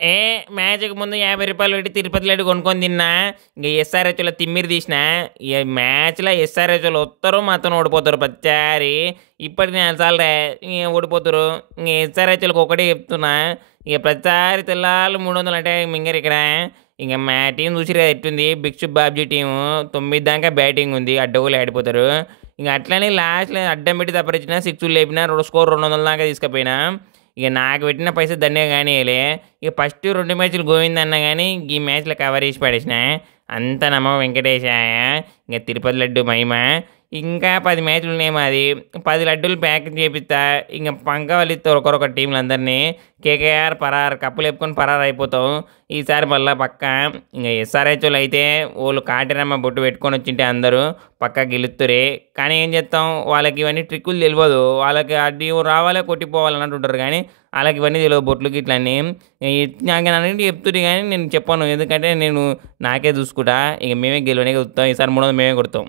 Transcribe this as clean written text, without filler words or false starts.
ఏ మ్యాచ్‌కి ముందు రూ. 50 పెట్టి తిరుపతి లడ్డు కొనుక్కొని తిన్నా. ఇంక ఎస్ఆర్‌హెచ్‌లో తిమ్మిరి తీసినా. ఇగ మ్యాచ్‌లో ఎస్ఆర్‌హెచ్‌వోళ్ళు వత్తరు, మాతోని ఓడిపోతారు ప్రతిసారి. ఇప్పటికి 4 సార్లు ఓడిపోతుర్రు. ఇంగ ఎస్ఆర్‌హెచ్‌ఓళ్ళకి ఒకటే చెప్తున్నా. ఇగ ప్రతిసారి తెల్లార్లు 300 అంటే మింగరిక్కడ. ఇంగ మా టీమ్ చూసిర్రు కదా ఎట్టుంది. బిక్షు బాబ్జీ టీము 9 దాకా బ్యాటింగ్ ఉంది. అడ్డగోలు ఆడిపోతారు. ఇంగ అట్లనే లాస్ట్‌లో అడ్డం పెట్టి తప్పరిచ్చినా, సిక్సులు లేపినా, స్కోర్ 200 దాకా తీసుకుపోయినా. ఇక నాకు పెట్టిన పైసలు దండిగా కానీయలే. ఇక ఫస్ట్ 2 మ్యాచ్‌లు గోవిందన్నా గానీ, ఈ మ్యాచ్‌లో కవర్ చేసి పడేసిన. అంతా నమో వెంకటేశాయ. ఇంక తిరుపతి లడ్డు మహిమ. ఇంకా 10 మ్యాచ్‌లున్నాయి మాది. 10 లడ్డూలు ప్యాకింగ్ చేపిత్తా. ఇంక పంకవలిత్తా ఒకరొక టీంలందరినీ. కేకేఆర్ పరారు. కప్పులెప్పుకొని పరారైపోతాం. ఈసారి మళ్ళా పక్కా. ఇంగ ఎస్ఆర్‌హెచోళ్ళైతే ఓళ్ళు కాటేరమ్మ బొట్టు పెట్టుకొనొచ్చింటే అందరూ పక్కా గెలుత్తురే. కానీ ఏం చేత్తాం, వాళ్ళకి ఇవన్నీ ట్రిక్కులు తెలవదు. వాళ్ళకి అది రావాలే కొట్టిపోవాలన్నట్టుంటారు గానీ, ఆళ్ళకివన్నీ తెలవదు బొట్లు గిట్లన్నీ. నాకు నన్నిటికి చెప్తుర్రు గానీ నేను చెప్పను. ఎందుకంటే నేను నాకే చూసుకుంటా. ఇక మేమే గెలవనీకే చూత్తాం. ఈసారి 300 మేమే కొడతాం.